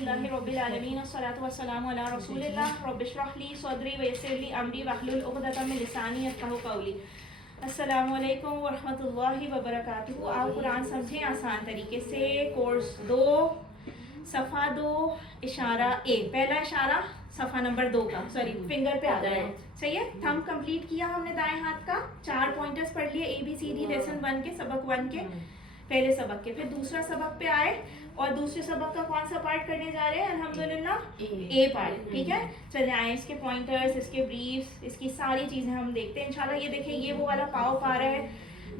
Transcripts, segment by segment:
अल्हम्दुलिल्लाहि रब्बिल आलमीन वस्सलातु वस्सलामु अला रसूलिल्लाह रब्बिश इश्रह ली सदरी वयस्सिर ली अमरी वहलुल उक़दतम मिन लिसानी यफ़क़हू क़ौली। अस्सलामु अलैकुम व रहमतुल्लाहि व बरकातुहू। आओ कुरान समझें आसान तरीके से। कोर्स 2 सफ़ा 2 इशारा ए। पहला इशारा सफ़ा नंबर 2 का, सॉरी फिंगर पे आ जाए, सही है। थंब कंप्लीट किया हमने दाएं हाथ का, 4 पॉइंटर्स पढ़ लिए ABCD लेसन 1 के, सबक 1 के पहले सबक के। फिर दूसरा सबक पे आए और दूसरे सबक का कौन सा पार्ट करने जा रहे हैं? अल्हम्दुलिल्लाह ए पार्ट, ठीक है। चले आए, इसके पॉइंटर्स, इसके ब्रीफ्स, इसकी सारी चीज़ें हम देखते हैं इंशाल्लाह। ये देखिए, ये वो वाला पाव पा रहा है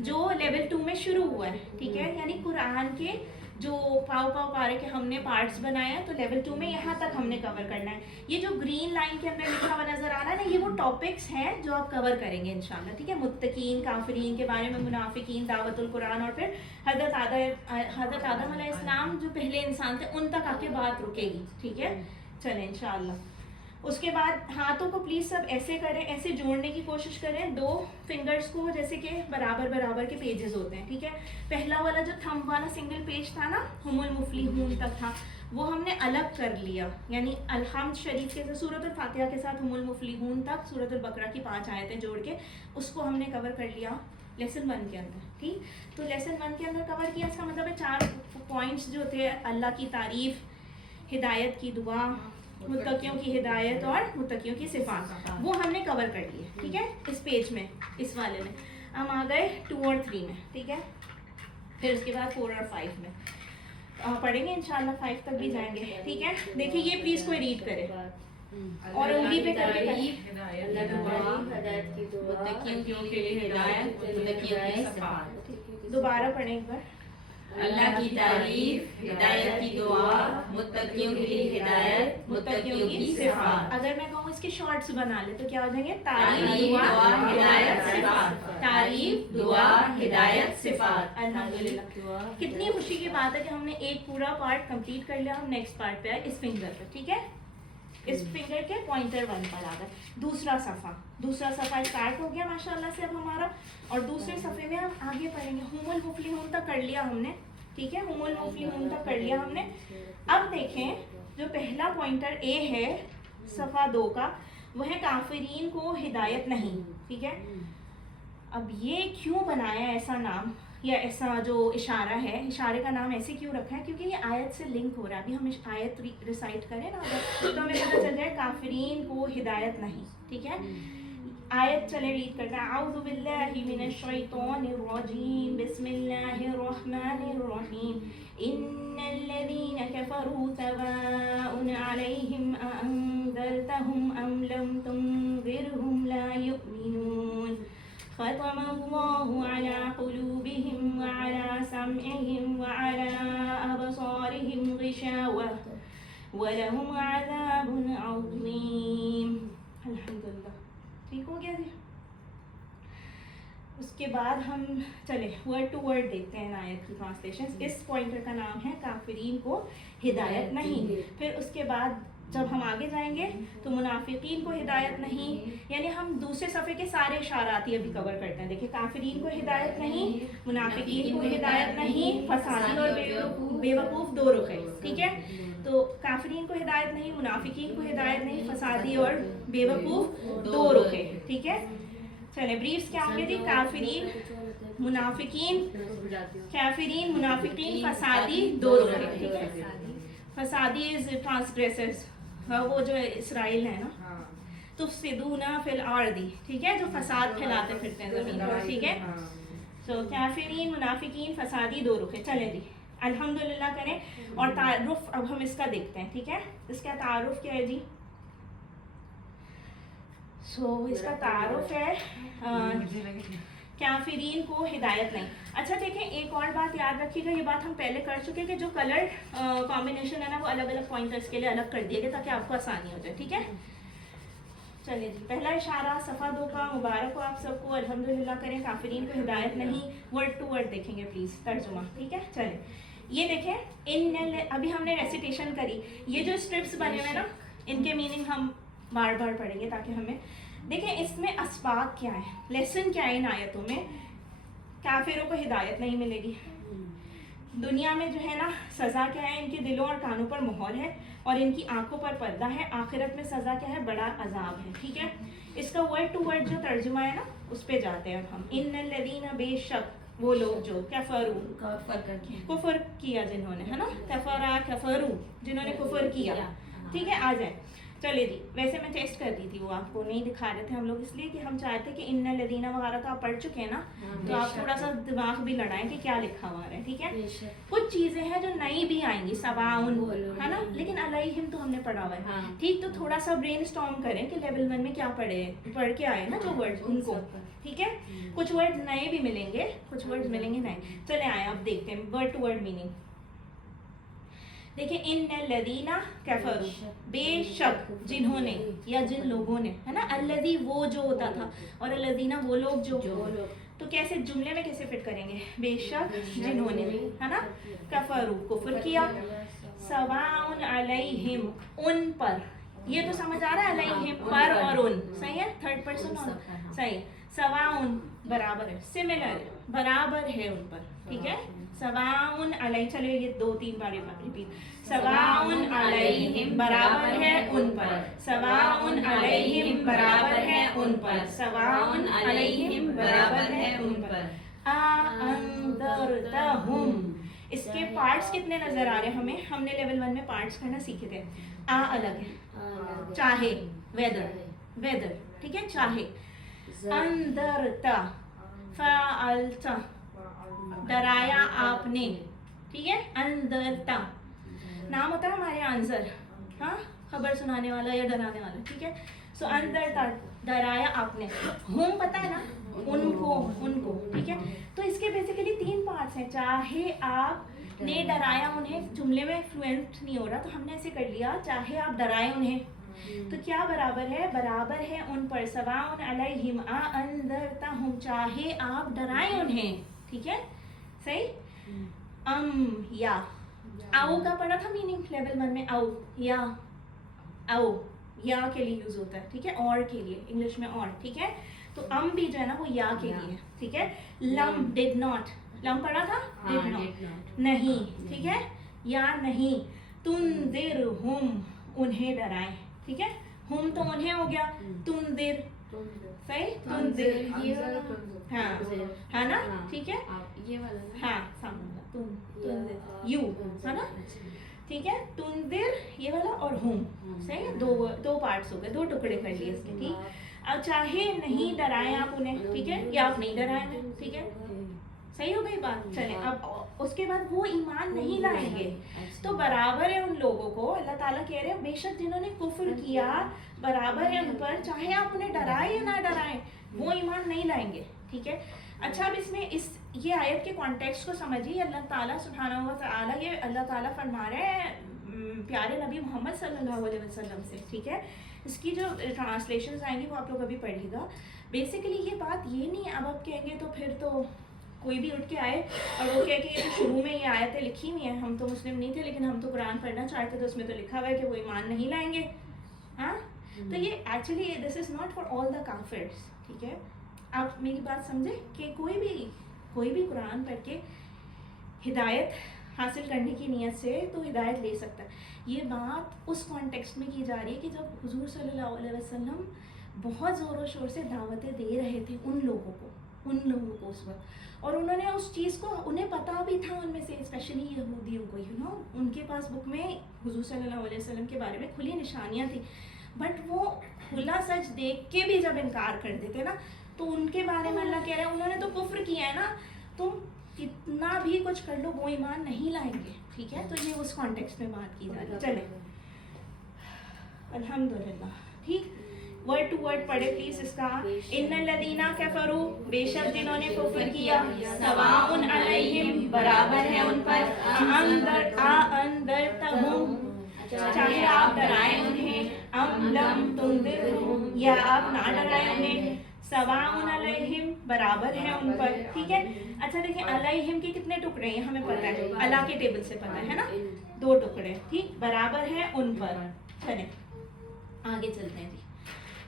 जो लेवल 2 में शुरू हुआ है, ठीक है। यानी कुरान के जो पाव पा रहे के हमने पार्ट्स बनाए हैं, तो लेवल 2 में यहाँ तक हमने कवर करना है। ये जो ग्रीन लाइन के अंदर लिखा हुआ नजर आ रहा है ना, ये वो टॉपिक्स हैं जो आप कवर करेंगे इंशाल्लाह, ठीक है। मुत्तकीन, काफिरीन के बारे में, मुनाफिकीन, दावतुल कुरान, और फिर हज़रत आदम अलैहिस्सलाम जो पहले इंसान थे उन तक आके बात रुकेगी, ठीक है। चलें इंशाल्लाह। उसके बाद हाथों को प्लीज़ सब ऐसे करें, ऐसे जोड़ने की कोशिश करें 2 फिंगर्स को, जैसे कि बराबर बराबर के पेजेस होते हैं, ठीक है। पहला वाला जो थंब वाला सिंगल पेज था ना, हुमुल मुफलिहून तक था, वो हमने अलग कर लिया। यानी अलहम्द शरीफ के सूरतुल फातिहा के साथ हुमुल मुफलिहून तक सूरतुल बकरा की 5 आयतें जोड़ के उसको हमने कवर कर लिया लेसन 1 के अंदर, ठीक। तो लेसन 1 के अंदर कवर किया, इसका मतलब है 4 पॉइंट्स जो थे, अल्लाह की तारीफ, हिदायत की दुआ, मुत्तकियों की हिदायत और मुत्तकियों की सिफात, वो हमने कवर कर लिए, ठीक है। इस पेज में, इस वाले में हम आ गए 2 और 3 में, ठीक है। फिर उसके बाद 4 और 5 में पढ़ेंगे इंशाल्लाह, 5 तक भी जाएंगे, ठीक है। देखिए, ये प्लीज कोई रीड करे और उंगली पे करके दोबारा पढ़ें एक बार। अल्लाह की तारीफ, हिदायत की दुआ, मुत्तकियों के लिए हिदायत, मुत्तकियों की सिफात। अगर मैं कहूँ इसके शॉर्ट्स बना ले तो क्या हो जाएंगे? तारीफ, दुआ, हिदायत, सिफात। तारीफ, दुआ, हिदायत, सिफात। अल्हम्दुलिल्लाह। कितनी खुशी की बात है कि हमने एक पूरा पार्ट कंप्लीट कर लिया। हम नेक्स्ट पार्ट पे आए, इस फिंगर पे, ठीक है। इस फिंगर के पॉइंटर 1 पर आ गए। दूसरा सफ़ा स्टार्ट हो गया माशाल्लाह से अब हमारा, और दूसरे सफ़े में हम आगे पढ़ेंगे। हुमुल मुफलिहून तक कर लिया हमने, ठीक है। हुमुल मुफलिहून तक कर लिया हमने। अब देखें, जो पहला पॉइंटर ए है सफ़ा 2 का, वो है काफिरीन को हिदायत नहीं, ठीक है। अब ये क्यों बनाया ऐसा नाम, या ऐसा जो इशारा है, इशारे का नाम ऐसे क्यों रखा है? क्योंकि ये आयत से लिंक हो रहा है। अभी हम आयत रिसाइट करें ना तो हमें पता चल जाए काफिरीन को हिदायत नहीं, ठीक है। आयत चले रीड करते हैं। आऊज़ु बिल्लाहि मिनश शैतानिर रजीम, बिस्मिल्लाहिर रहमानिर रहीम। इन्नल्लज़ीना कफ़रू सवाउन अलैहिम अअंज़रतहुम अम लम तुनज़िरहुम ला युमिनून। ख़तमल्लाहु अला क़ुलूबिहिम व अला समइहिम व अला अबसारिहिम ग़िशावह व लहुम अज़ाबुन अज़ीम। अल्हम्दुलिल्लाह, ठीक हो गया जी। उसके बाद हम चले वर्ड टू वर्ड देखते हैं आयत की ट्रांसलेशन। इस पॉइंटर का नाम है काफिरीन को हिदायत नहीं। फिर उसके बाद जब हम आगे जाएंगे तो मुनाफिकीन को हिदायत नहीं, यानी हम दूसरे सफ़े के सारे इशारात ही अभी कवर करते हैं। देखिए, काफिरीन को हिदायत नहीं, मुनाफिकीन को हिदायत नहीं, फसादी और बेवकूफ़ 2 रुख है, ठीक है। तो काफिरीन को हिदायत नहीं, मुनाफिकीन को हिदायत नहीं, फसादी और बेवकूफ़ 2 रुख है, ठीक है। चले ब्रीफ्स क्या होंगे जी? काफिरीन, मुनाफिकीन, फसादी 2 रुख है, ठीक है। फसादी इज ट्रांसग्रेसर्स, वो जो इसराइल है ना, तो सिदूना फिल आर्दी, ठीक है, जो फसाद फैलाते फिरते हैं ज़मीन पर, ठीक है। तो काफिरीन, मुनाफिकीन, फसादी 2 रुख है। चले जी, अल्हम्दुलिल्लाह करें। और तारुफ अब हम इसका देखते हैं, ठीक है। इसका तारुफ क्या है जी? इसका तारुफ है काफिरीन को हिदायत नहीं। अच्छा देखें, एक और बात याद रखिएगा, ये बात हम पहले कर चुके हैं कि जो कलर कॉम्बिनेशन है ना, वो अलग अलग पॉइंटर्स के लिए अलग कर दिए गए ताकि आपको आसानी हो जाए, ठीक है। चलिए जी, पहला इशारा सफ़ा 2 का, मुबारक हो आप सबको, अल्हम्दुलिल्लाह करें। काफिरीन को हिदायत नहीं, वर्ड टू वर्ड देखेंगे प्लीज़, तर्जुमा, ठीक है। चलिए, ये देखें, इन अभी हमने रेसिटेशन करी। ये जो स्ट्रिप्स बने हुए ना, इनके मीनिंग हम बार बार पढ़ेंगे ताकि हमें देखें इसमें असबाब क्या है, लेसन क्या है इन आयतों में। काफिरों को हिदायत नहीं मिलेगी, دنیا میں جو ہے نا سزا کیا ہے؟ ان کے دلوں اور کانوں پر مہر ہے اور ان کی آنکھوں پر پردہ ہے. آخرت میں سزا کیا ہے؟ بڑا عذاب ہے. ٹھیک ہے, اس کا ورڈ ٹو ورڈ جو ترجمہ ہے نا اس پہ جاتے ہیں اب ہم. ان الذین بے شک وہ لوگ جو کفر کیا جنہوں نے, ہے نا, کفروا جنہوں نے کفر کیا. ٹھیک ہے, آ جائیں. چلے جی, ویسے میں ٹیسٹ کر دی تھی, وہ آپ کو نہیں دکھا رہے تھے ہم لوگ اس لیے کہ ہم چاہتے کہ ان الذین وغیرہ تو آپ پڑھ چکے ہیں نا, تو آپ تھوڑا سا دماغ بھی لڑائیں کہ کیا لکھا ہوا ہے. ٹھیک ہے, کچھ چیزیں ہیں جو نئی بھی آئیں گی, سواؤن ہے نا, لیکن علیہم تو ہم نے پڑھا ہوا ہے. ٹھیک, تو تھوڑا سا برین اسٹارم کریں کہ لیول 1 میں کیا پڑھ کے آئے نا جو ورڈ ان کو. ٹھیک ہے, کچھ ورڈ نئے بھی ملیں گے, کچھ ورڈ ملیں گے نئے. چلے آئے اب دیکھتے ہیں ورڈ ٹو ورڈ میننگ. دیکھیں, ان الذین کفروا بے شک جنہوں نے یا جن لوگوں نے, ہے نا, الذی وہ جو ہوتا تھا اور الذین وہ لوگ جو, تو کیسے جملے میں کیسے فٹ کریں گے؟ بے شک جنہوں نے, ہے نا, کفروا کفر کیا, سواء علیہم ان پر, یہ تو سمجھ آ رہا ہے علیہم پر اور ان, صحیح ہے, تھرڈ پرسن صحیح, سواء برابر ہے, سملر برابر ہے ان پر. ٹھیک ہے, سواء علیہ, چلو یہ 2-3 بار ریپیٹ, سواء علیہم برابر ہے ان پر, سواء علیہم برابر ہے ان پر, سواء علیہم برابر ہے ان پر. انذرتہم, اس کے پارٹس کتنے نظر آ رہے ہیں ہمیں؟ ہم نے لیول 1 میں پارٹس کرنا سیکھے تھے. آ الگ ہے, چاہے, ویدر, ٹھیک ہے, چاہے. انذرتا, فعلتا, ڈرایا آپ نے. ٹھیک ہے, انذرتا نام ہوتا ہے ہمارے انذر, ہاں, خبر سنانے والا یا ڈرانے والا. ٹھیک ہے, سو انذرتا ڈرایا آپ نے. ہم پتہ ہے نا, ان کو. ٹھیک ہے, تو اس کے بیسیکلی 3 پارٹس ہیں. چاہے آپ نے ڈرایا انہیں, جملے میں فلوئنٹ نہیں ہو رہا تو ہم نے ایسے کر لیا, چاہے آپ ڈرائے انہیں, تو کیا برابر ہے؟ برابر ہے ان پر, سواء علیہم انذرتہم, چاہے آپ ڈرائیں انہیں. ٹھیک ہے, صحیح. یا او کا پڑھا تھا میننگ لیول 1 میں, او یا کے لیے یوز ہوتا ہے. ٹھیک ہے, اور کے لیے, انگلش میں اور. ٹھیک ہے, تو بھی جو ہے نا وہ یا کے لیے. ٹھیک ہے, لم ڈڈ ناٹ, لم پڑھا تھا, ڈڈ ناٹ نہیں. ٹھیک ہے, یا نہیں. تنذرہم انہیں ڈرائیں. ٹھیک ہے, ہم تو انہیں ہو گیا, تنذر, صحیح, تنذر, ہاں, ہے نا. ٹھیک ہے, یہ والا, ہاں, تنذر یو, ہے نا. ٹھیک ہے, تنذر یہ والا اور ہم, صحیح ہے, 2 پارٹس ہو گئے, 2 ٹکڑے کر لیے اس کے. ٹھیک, اب چاہے نہیں ڈرائیں آپ انہیں. ٹھیک ہے, یا آپ نہیں ڈرائیں انہیں. ٹھیک ہے, صحیح ہو گئی بات. چلیں, اب اس کے بعد وہ ایمان نہیں لائیں گے, تو برابر ہے ان لوگوں کو. اللہ تعالیٰ کہہ رہے ہیں بے شک جنہوں نے کفر کیا برابر ہے ان پر, چاہے آپ انہیں ڈرائیں یا نہ ڈرائیں, وہ ایمان نہیں لائیں گے. ٹھیک ہے, اچھا, اب اس میں یہ آیت کے کانٹیکسٹ کو سمجھیے. اللہ تعالیٰ سبحانہ و تعالیٰ, یہ اللہ تعالیٰ فرما رہے ہیں پیارے نبی محمد صلی اللہ علیہ وسلم سے. ٹھیک ہے, اس کی جو ٹرانسلیشنز آئیں گی وہ آپ لوگ ابھی پڑھیے گا. بیسیکلی یہ بات یہ نہیں, اب آپ کہیں گے تو پھر تو کوئی بھی اٹھ کے آئے اور وہ کہے کہ شروع میں یہ آیتیں لکھی ہوئی ہیں, ہم تو مسلم نہیں تھے لیکن ہم تو قرآن پڑھنا چاہتے تو اس میں تو لکھا ہوا ہے کہ وہ ایمان نہیں لائیں گے. ہاں, تو یہ actually this is not for all the کافرز. ٹھیک ہے, آپ میری بات سمجھیں کہ کوئی بھی قرآن پڑھ کے ہدایت حاصل کرنے کی نیت سے تو ہدایت لے سکتا ہے. یہ بات اس کانٹیکسٹ میں کی جا رہی ہے کہ جب حضور صلی اللہ علیہ وسلم بہت زور و شور سے دعوتیں دے رہے تھے ان لوگوں کو اس وقت, اور انہوں نے اس چیز کو, انہیں پتا بھی تھا ان میں سے اسپیشلی یہودیوں کو, ان کے پاس بک میں حضور صلی اللہ علیہ وسلم کے بارے میں کھلی نشانیاں تھیں, بٹ وہ کھلا سچ دیکھ کے بھی جب انکار کر دیتے نا, تو ان کے بارے میں اللہ کہہ رہے ہیں انہوں نے تو کفر کیا ہے نا, تم کتنا بھی کچھ کر لو وہ ایمان نہیں لائیں گے. ٹھیک ہے, تو یہ اس کانٹیکسٹ میں بات کی جا رہی ہے. چلیں, الحمدللہ. ٹھیک, ورڈ ٹو ورڈ پڑھے پلیز اس کا. ان الذین کفروا, بے شک جنہوں نے کفر کیا, سواء علیہم برابر ہے ان پر, انذرتہم چاہے آپ ڈرائیں انہیں, ام لم تنذرہم یا آپ نہ ڈرائیں انہیں, سواء علیہم برابر ہے ان پر. ٹھیک ہے, اچھا دیکھیں علیہم کے کتنے ٹکڑے ہیں ہمیں پتہ ہے, اللہ کے ٹیبل سے پتہ ہے نا, 2 ٹکڑے. ٹھیک, برابر ہے ان پر. چلیں آگے چلتے ہیں جی.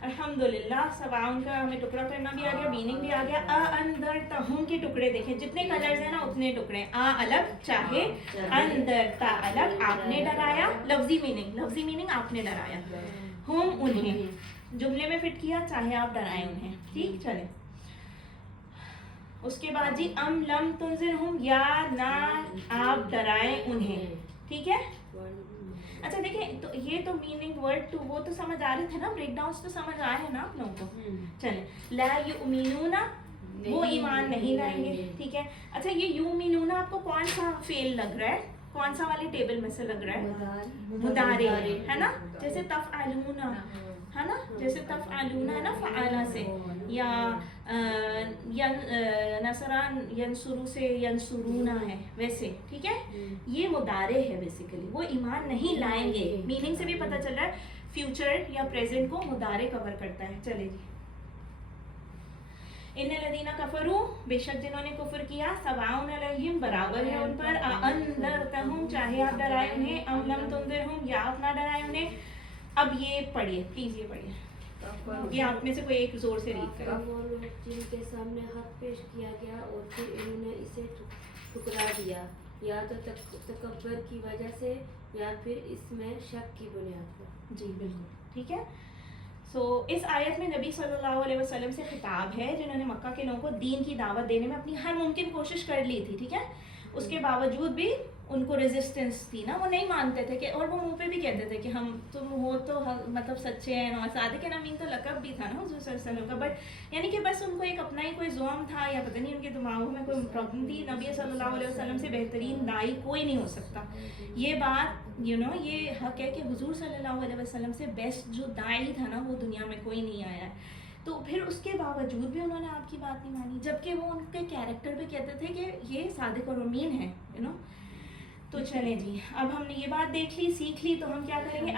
अल्हम्दुलिल्लाह सवाउन का हमें टुकड़ा करना भी आ गया, मीनिंग भी आ गया। अंदर तहुम के टुकड़े देखें, जितने कलर्स हैं ना उतने टुकड़े। अलग चाहे अंदर ता अलग, आपने डराया, लफ्जी मीनिंग आपने डराया, हम उन्हें जुमले में फिट किया, चाहे आप डराएं उन्हें। ठीक, चले उसके बाद जी अम लम तुनजिर हम, या ना आप डराएं उन्हें। ठीक है, अच्छा देखिए तो ये तो मीनिंग वर्ड टू वो तो समझ आ रहे थे ना, ब्रेक डाउन तो समझ आए हैं ना आप लोगों को। चले ला युमिनूना, वो ईमान नहीं लाएंगे। ठीक है, अच्छा ये युमिनूना आपको कौन सा फेल लग रहा है, कौन सा वाले टेबल में से लग रहा है? मुदारे है ना, जैसे तफअलूना है ना, जैसे तफअलूना है ना फ़अला से, या नसरा यंसुरु से यंसुरूना है वैसे। ठीक है, ये मुदारे है बेसिकली, वो ईमान नहीं लाएंगे। मीनिंग से भी पता चल रहा है फ्यूचर या प्रेजेंट को मुदारे कवर करता है। चले जी इन्नल्लज़ीना कफरू, बेशक जिन्होंने कुफर किया, सवाउन अलैहिम बराबर है उन पर, अंदरतहुम चाहे आप डराए उन्हें, अम लम तुनदिरहुम या आप ना डराए उन्हें। अब ये पढ़िए प्लीज, ये पढ़िए, ये आप में से कोई एक जोर से रीड करें। वो लोग जिनके सामने हाथ पेश किया गया और फिर इन्होंने इसे ठुकरा दिया, या तो तकब्बर की वजह से या फिर इसमें शक की बुनियाद पर। जी बिल्कुल ठीक है। सो इस आयत में नबी सल्लल्लाहु अलैहि वसल्लम से खिताब है जिन्होंने मक्का के लोगों को दीन की दावत देने में अपनी हर मुमकिन कोशिश कर ली थी। ठीक है, उसके बावजूद भी उनको रेजिस्टेंस थी ना, वो नहीं मानते थे कि, और वो मुंह पे भी कहते थे कि हम तुम हो तो मतलब सच्चे हैं। और सादिक नमीन तो लक़ब भी था ना हुज़ूर सल्लल्लाहु अलैहि वसल्लम का, बट यानी कि बस उनको एक अपना ही कोई ज़ुआम था या पता नहीं उनके दिमागों में कोई प्रॉब्लम थी। नबी सल्लल्लाहु अलैहि वसल्लम से बेहतरीन दाई कोई नहीं हो सकता। ये बात ये हक है कि हुज़ूर सल्लल्लाहु अलैहि वसल्लम से बेस्ट जो दाई था ना वो दुनिया में कोई नहीं आया है। तो फिर उसके बावजूद भी उन्होंने आपकी बात नहीं मानी, जबकि वो उनके कैरेक्टर पे कहते थे कि ये सादिक और अमीन है। तो चलें जी, अब हमने ये बात देख ली, सीख ली, तो हम क्या करेंगे।